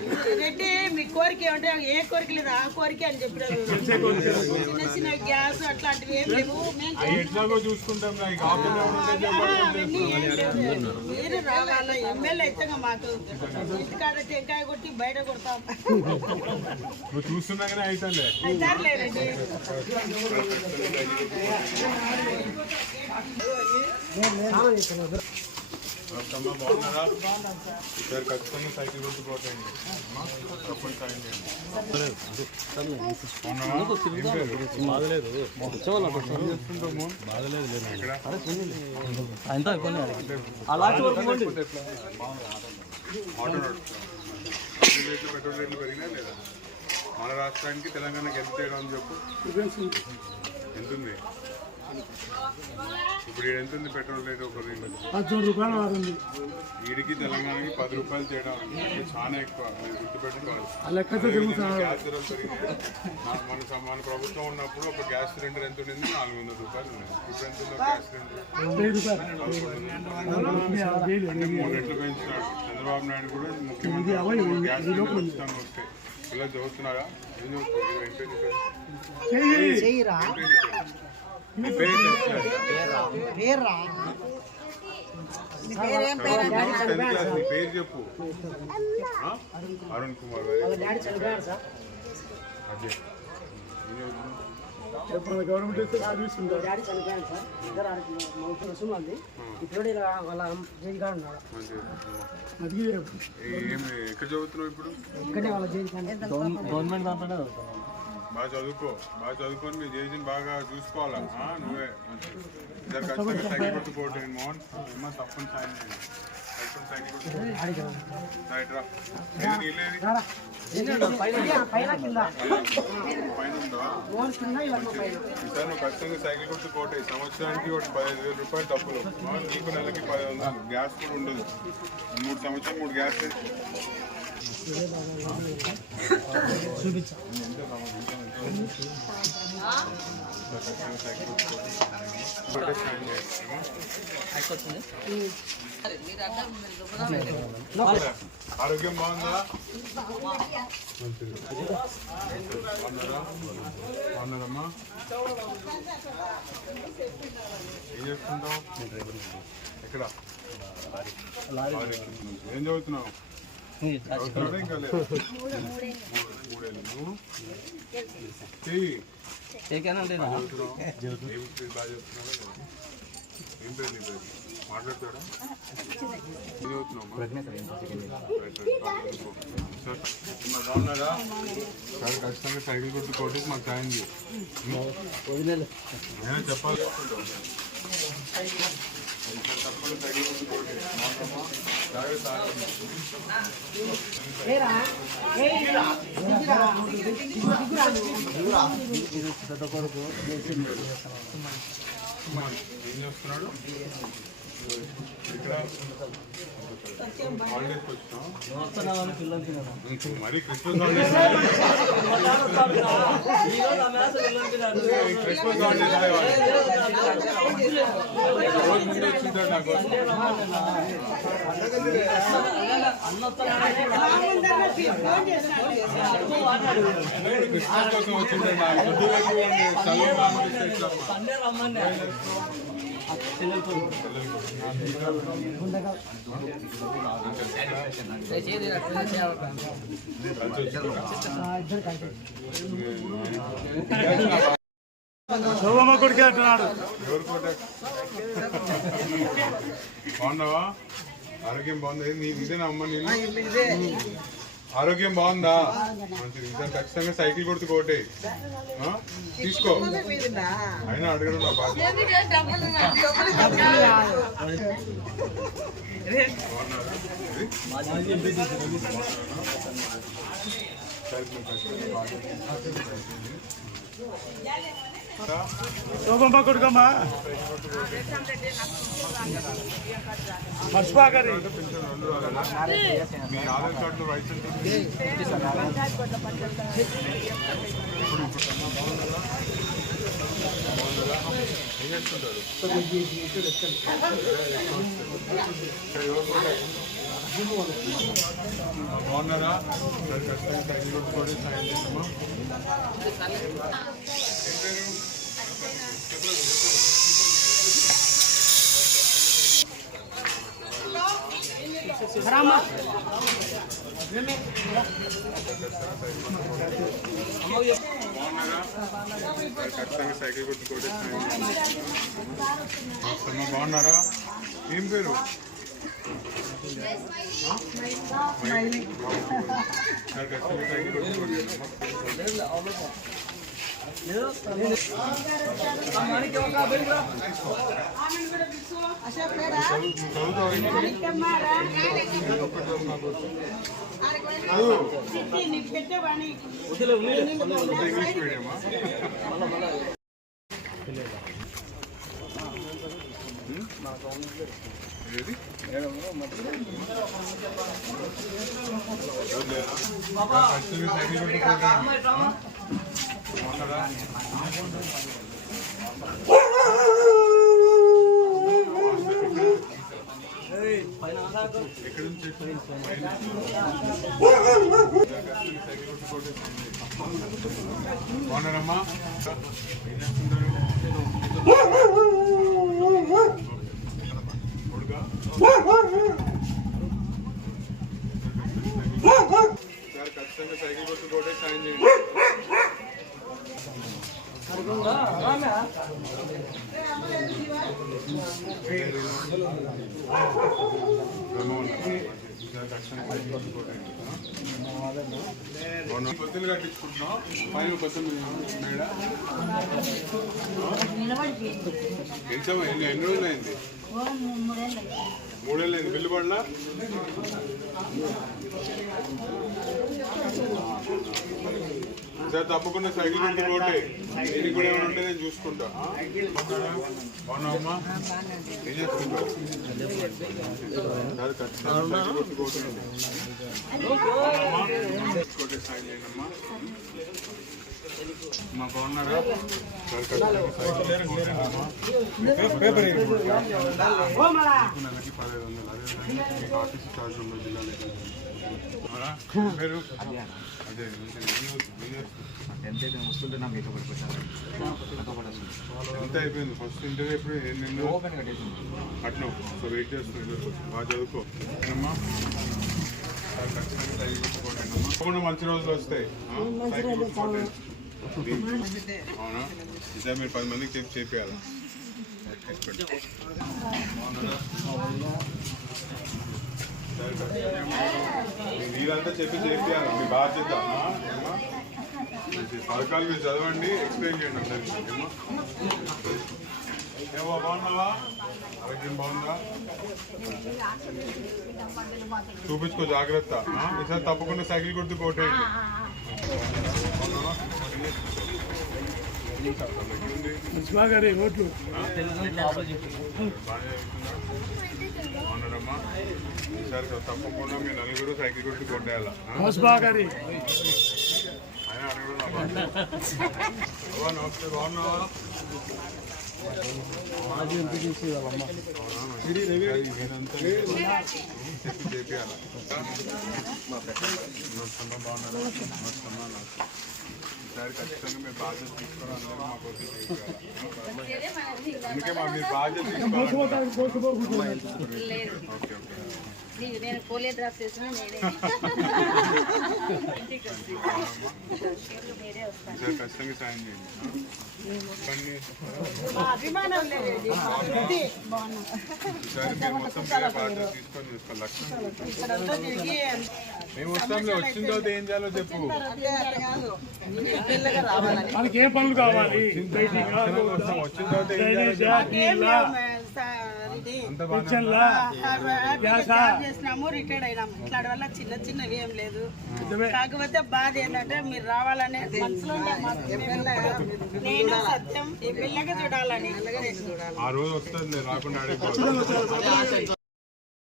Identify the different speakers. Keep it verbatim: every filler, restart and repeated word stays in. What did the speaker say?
Speaker 1: రెడ్డి మీ కోరిక ఏమంటే ఏ కోరిక లేదు ఆ కోరిక అని చెప్పారు. చిన్న చిన్న గ్యాస్ అట్లాంటివి ఏం లేవు. మీరు రావాలా ఎమ్మెల్యే అయితే మాకు ఇంటికాడ టెంకాయ కొట్టి బయట కొడతాం.
Speaker 2: చూస్తున్నాగానే అవుతాలే
Speaker 1: అవుతారులేరండి.
Speaker 2: బాగున్నారా? సార్ ఖచ్చితంగా సైకిల్ కొట్టుకోవటండి. తప్పని సాయం చేయండి. బాగలేదు పెట్రోల్ రేట్లు పెరిగినా లేదా? మన రాష్ట్రానికి తెలంగాణకి ఎంత తేడా అని చెప్పు. ఎంతుంది ఇప్పుడు? ఎంత ఉంది పెట్రోల్ రేట్? ఒక పద్దెనిమిది రూపాయలు వాడుంది. వీడికి తెలంగాణకి పది రూపాయలు తేడా ఉంది. చాలా ఎక్కువ. గుర్తుపెట్టుకోవాలి. గ్యాస్ ధరలు పెరిగినాయి. మన మన ప్రభుత్వం ఉన్నప్పుడు ఒక గ్యాస్ సిలిండర్ ఎంత ఉండింది? నాలుగు వందల రూపాయలు ఉన్నాయి. ఇప్పుడు ఎంత ఉంది గ్యాస్ సిలిండర్? అంటే మూడు రెట్లు పెంచినాడు చంద్రబాబు నాయుడు కూడా. ముఖ్యమంత్రి గ్యాస్ సిలిండర్ ఖచ్చితంగా వస్తాయి. ఇలా చదువుతున్నారా? ఏం చదువుతున్నారు? పేరు చెప్పు. అరుణ్ కుమార్ గారు. అదే గవర్నమెంట్ సర్వీస్ ఎక్కడ చదువుతున్నావు ఇప్పుడు? గవర్నమెంట్ దాంట్లోనే బాగా చదువుకో. బాగా చదువుకొని మీ జేజీని బాగా చూసుకోవాలా. నువ్వే ఇద్దరు ఖచ్చితంగా సైకిల్ కొట్టుకోవటం. మోహన్ ఏమో తప్పని సాయం చేయండి. సైకిల్ కొట్టుకోవడం పైన ఉందా? ఈసారి నువ్వు ఖచ్చితంగా సైకిల్ కొట్టుకోవటం. సంవత్సరానికి ఒక పదిహేను వేల రూపాయలు డబ్బులు. నీకు నెలకి పది వందలు. గ్యాస్ కూడా ఉండదు. మూడు సంవత్సరాలు మూడు గ్యాస్ చూపించా. ఆరోగ్యం బాగుందా? బాగున్నారా? బాగున్నారమ్మా? ఏం చేస్తుంటావు? ఎక్కడ? ఏం చదువుతున్నావు? చదువుతున్నాడా? ఇంకా లేదు. మూడేళ్ళు. నువ్వు బాగా చెప్తున్నావా? ఏం పేరు నీ పేరు? మాట్లాడతాడా? ఏం చదువుతున్నావు? బాగున్నారా? సరే ఖచ్చితంగా సైకిల్ కొట్టుకోవడం మాకు సాయం చేయి. నేను చెప్పాలి. తప్పకుండా సైకిల్ కొట్టుకోవడం ఏం చేస్తున్నాడు? ఇక్కడ హాలిడేస్కి వచ్చినాం. మరి క్రిస్మస్ హాలిడేస్ క్రిస్మస్ హాలిడేస్ రోజు ముందు వచ్చింటాడు నాకు. క్రిస్మస్ కోసం వచ్చింటాడు నాకు. చదువు
Speaker 3: శోభమ్మ కొడుకే అంటున్నాడు.
Speaker 2: ఎవరు కోట? బాగున్నావా? ఆరోగ్యం బాగుంది. ఇదేనా అమ్మ? నేను ఆరోగ్యం బాగుందా? మంచిది. ఇద్దరు ఖచ్చితంగా సైకిల్ కొడుతు కోటే తీసుకో. అయినా అడగడం నా బాధ్యత.
Speaker 3: శోభమ్మ కొడుకమ్మా మర్చిపోకరి.
Speaker 2: మీ ఆధార్ కార్డులో రైట్ ఏం చేస్తుంటారు? బాగున్నారా? ఖచ్చితంగా సైకిల్ కొట్టుకోండి, సాయం చేస్తామా? ఖచ్చితంగా సైకిల్ కొట్టుకోండి, సాయం చేస్తామా? బాగున్నారా? ఏం పేరు? ఇంగ్లీష్ మీడియమా? ఏది? సైకిల్ కొట్టుకోండి. ఎక్కడ నుంచి బాగున్నారమ్మా? ఏం చేస్తున్నారు? సార్ ఖచ్చితంగా సైకిల్ కొట్టుకోవడం సాయం చేయండి. బొత్తులు కట్టించుకుంటున్నాం, పైన బొత్తులు ఎంచమ్మా? ఎన్ని ఎన్ని రోజులు అయింది? మూడేళ్ళు అయింది. బిల్లు పడినా? సార్ తప్పకుండా సైకిల్ కొట్టుకోండి. దీనికి కూడా ఏమైనా ఉంటే నేను చూసుకుంటా. బాగున్నావమ్మా? ఏం చేసుకుంటావు? సైకిల్ కొట్టుకోవట్లేదు. సాయం చేయండమ్మా. మా బాగున్నారా? నెలకి పదిహేదు వందలు. అదే ఆర్టీసీ ఛార్జ్ ఉన్న జిల్లాలో పేరు అదే ఎంత అయిపోయింది? ఫస్ట్ ఇంటర్వ్యూ ఎప్పుడు? నిన్ను అట్ను సో వెయిట్ చేస్తున్నాను. బాగా చదువుకో అమ్మా. ఖచ్చితంగా సైకిల్ కొట్టుకోండి. మంచి రోజులు వస్తాయి. సైకిల్ కొట్టుకోండి. అవునా? ఇదే మీరు పది మందికి చెప్పి చేయాలి. మీరంతా చెప్పి చేయాలి, మీ బాధ్యత. పథకాలు మీరు చదవండి, ఎక్స్ప్లెయిన్ చేయండి అందరికీ. ఏమో బాగున్నావా? ఆరోగ్యం బాగుందా? చూపించుకో జాగ్రత్త. ఈసారి తప్పకుండా సైకిల్ కొడుతూ కోటేయండి. బాగున్నారమ్మా? ఈసారి తప్పకుండా మీ నలుగురు సైకిల్ కొడుతూ కొట్టేయాలా? నమస్తే, బాగున్నావా? ఈసారి ఖచ్చితంగా మీరు బాధ్యత తీసుకొని అందరూ మా కోసం అందుకే మా మీరు బాధ్యత తీసుకోవాలి. Okay okay.
Speaker 4: నేను పోలే డ్రాప్ చేసిన నేనే
Speaker 2: ఖచ్చితంగా సాయం చేయండి. మొత్తం బాధ్యత తీసుకొని చూసుకోవాలి. మేము వస్తాంలే. వచ్చిన తర్వాత ఏం చేయాలో చెప్పు.
Speaker 3: మనకి ఏ పనులు కావాలి?
Speaker 2: వచ్చిన తర్వాత ఏం చేయాలో
Speaker 1: చేసినాము, రిటైర్డ్ అయినాము. ఇట్లాంటి వల్ల చిన్న చిన్నవి ఏం లేదు. కాకపోతే బాధ ఏంటంటే మీరు రావాలనే మనసులో నేను సత్యం ఈ పిల్లగా చూడాలని.
Speaker 2: ఆ రోజు వస్తుంది రాకుండా